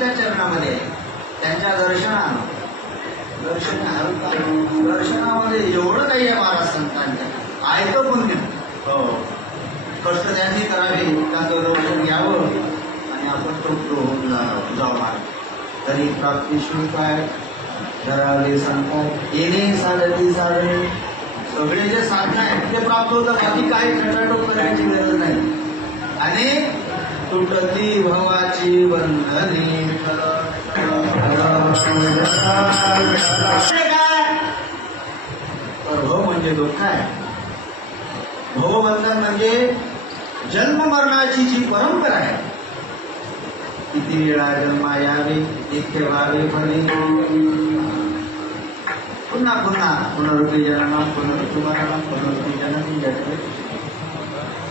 त्यांच्या चरणामध्ये त्यांच्या दर्शनानं. दर्शन दर्शनामध्ये एवढं काही आहे महाराज संतांच्या ऐकं पुण्य. हो. कष्ट त्यांनी करावे त्यांचं दर्शन घ्यावं आणि आपण तो होऊन जा- महाराज तरी प्राप्ती शुल्क आहे. धरावे सांगतात येणे साधती साधने सगळे जे साधन आहेत ते प्राप्त होतं आधी काही खटाटोप करायची गरज नाही. आणि तुटती भवाची बंधनी भव म्हणजे तो भवबंधन जन्म मरणाची जी परंपरा आहे, किती वेळा जन्मा यावे इतके व्हावे फले पुन्हा पुन्हा पुनरुक्ती जननम पुनरुक्ती मरणम पुनरुक्ती जननी जन्म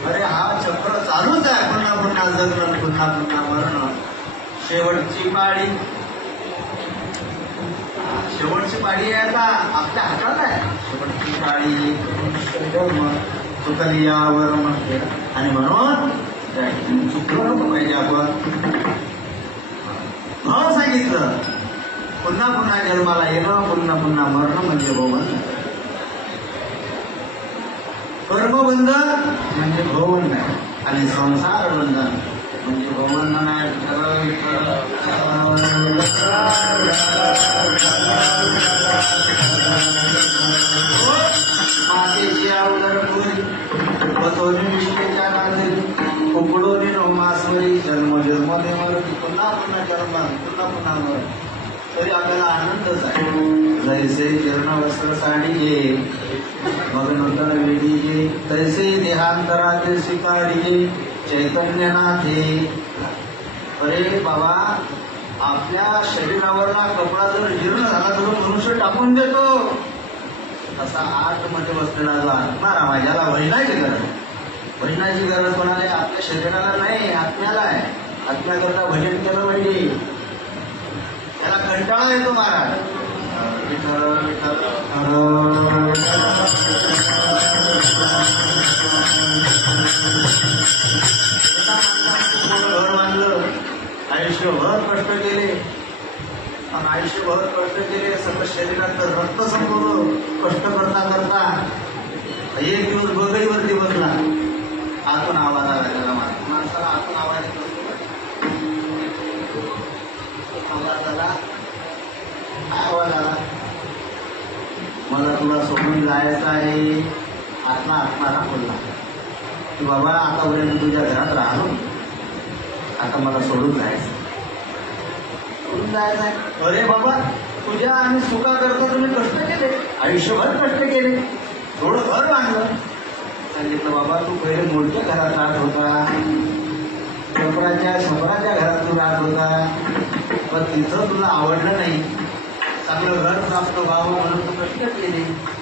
अरे हा चक्र चालूच आहे. पुन्हा पुन्हा जगणं पुन्हा पुन्हा मरणं. शेवटची पाळी. शेवटची पाळी आहे आता आपल्या हातात आहे. शेवटची पाळी. चुकली यावर म्हणते. आणि म्हणून चुकलं नको पाहिजे आपण. भाव सांगितलं. पुन्हा पुन्हा जन्माला येणं पुन्हा पुन्हा मरणं म्हणजे भवन कर्मबंधन म्हणजे भवबंधन आणि संसार बंधन म्हणजे भवबंधन आहे विठ्ठल, विठ्ठल. मातेची अवघड पुरी पतोनी विष्णूच्या नांदरी कुकडोनी रोमास्वरी जन्म जन्म देवरती पुन्हा पुन्हा जन्म पुन्हा पुन्हा मरण तरी आपल्याला आनंदच आहे जैसे चरण वस्त्र साडी ये मग नूतन वेदी तैसे देहांतराचे स्वीकारिये चैतन्यनाथे। अरे बाबा आपल्या शरीरावरला कपडा जर जीर्ण झाला तर मनुष्य टाकून देतो. असा आतमध्ये बसलेला जो आत्मा माझ्याला वैनाची गरज. भजनाची गरज कोणाला आपल्या शरीराला नाही आत्म्याला आहे. आत्म्याकरता भजन केलं पाहिजे त्याला कंटाळा येतो महाराज. विठ्ठल, विठ्ठल, आयुष्यभर कष्ट केले. आणि आयुष्यभर कष्ट केले सगळं शरीरात रक्त संपवलं कष्ट करता करता एक दिवस बगईवरती बसला. आतून आवाज आला त्याला माणसाला आतून आवाज येत. आवाज आला. आवाज आला. मला तुला सोडून जायचं आहे. आत्मा आत्माला बोलला. की बाबा आतापर्यंत तुझ्या घरात राहिलो. आता मला सोडून जायचं. सोडून जायचं आहे. अरे बाबा तुझ्या आणि सुखा करता तुम्ही कष्ट केले. आयुष्यभर कष्ट केले. थोडं घर बांधलं. सांगितलं बाबा तू पहिले मोठ्या घरात राहत होता. शंभराच्या शंभराच्या घरात तू राहत होता. पण तिथं तुला आवडलं नाही. चांगलं घर प्राप्त व्हावं म्हणून तू कष्ट केले.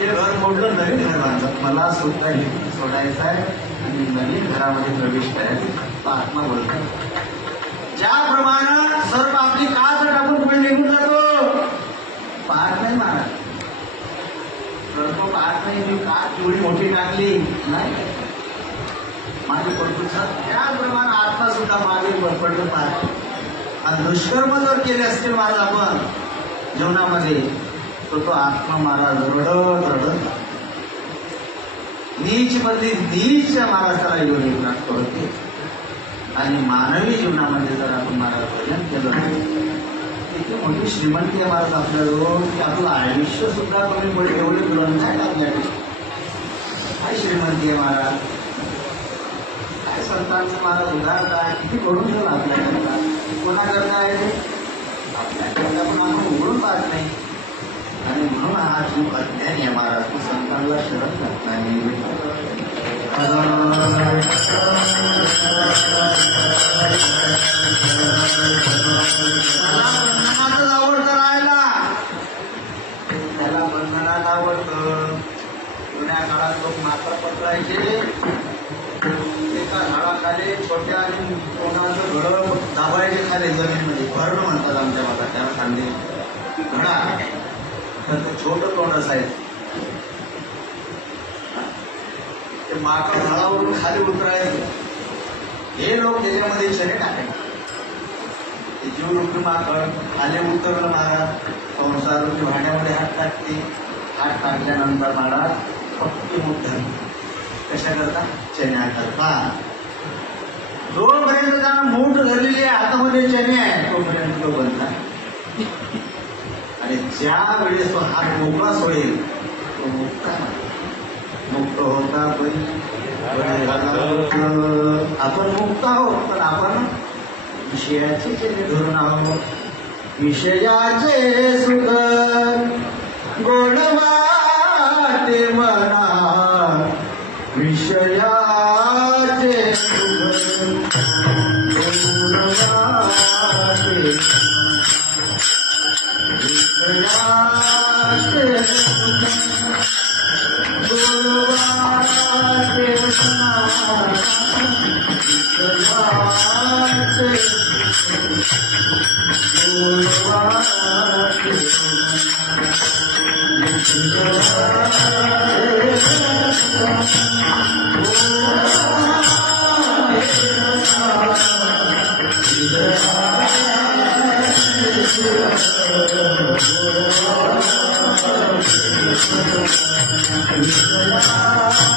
घर मोडलं नवीन घर बांधलं मला सुद्धा सोडायचं आहे आणि नवीन घरामध्ये प्रवेश करायचा आत्मा बोलतो ज्याप्रमाणे सर्व आपली काच टाकून पण निघून जातो. पाहत नाही महाराज सर्व पाहत नाही मी काच एवढी मोठी टाकली नाही. माझे पडतो त्याप्रमाणे आत्मा सुद्धा मागे पडतो पाहत आणि दुष्कर्म जर केले असतील माझं आपण जीवनामध्ये तर तो आत्मा महाराज रडत रडत. नीच मध्ये नीच महाराष्ट्राला योगी प्राप्त होते आणि मानवी जीवनामध्ये जर आपण महाराज भजन केलं किती मोठी श्रीमंती आहे महाराज आपल्याजवळ. की आपलं आयुष्य सुद्धा कमी पडेल एवढे ग्रंथ आहेत आपल्याकडे काय श्रीमंती आहे महाराज? काय संतांचं महाराज उदार काय किती करून ठेवलं आपल्याकरता? कोणाकरता आहे ते? आपल्याकरता पण आपण उघडून पाहत नाही. आणि म्हणून हा जीव अज्ञानी आहे महाराज तो संतांना शरण घातला त्याला आवडतं राहायला. त्याला आवडतं. जुन्या काळात लोक मात्र पकडायचे एका झाडाखाली छोट्या आणि कोणाचं घड दाबायचे खाली जमीन म्हणजे भरण म्हणतात आमच्या भागात त्याला खांदे घडा. तर ते छोटं तोंड असायचं ते माकड झाडावरून खाली उतरायचं. हे लोक त्याच्यामध्ये शरीर टाकायचे शिवरूपी माकड खाली उतरलं महाराज. संसार रूपी भांड्यामध्ये हात टाकते. हात टाकल्यानंतर महाराज पक्की मूठ धरली कशा करता? चण्या करता. जोपर्यंत त्यानं मूठ धरलेली आहे हातामध्ये चणे आहे तोपर्यंत तो बनला. आणि ज्या वेळेस तो हात मोकळाच होईल तो मुक्त मुक्त होता आपण मुक्त आहोत पण आपण विषयाचे जे धरून आहोत विषयाचे सुख गोड ते मना विषया Oh,「いつから」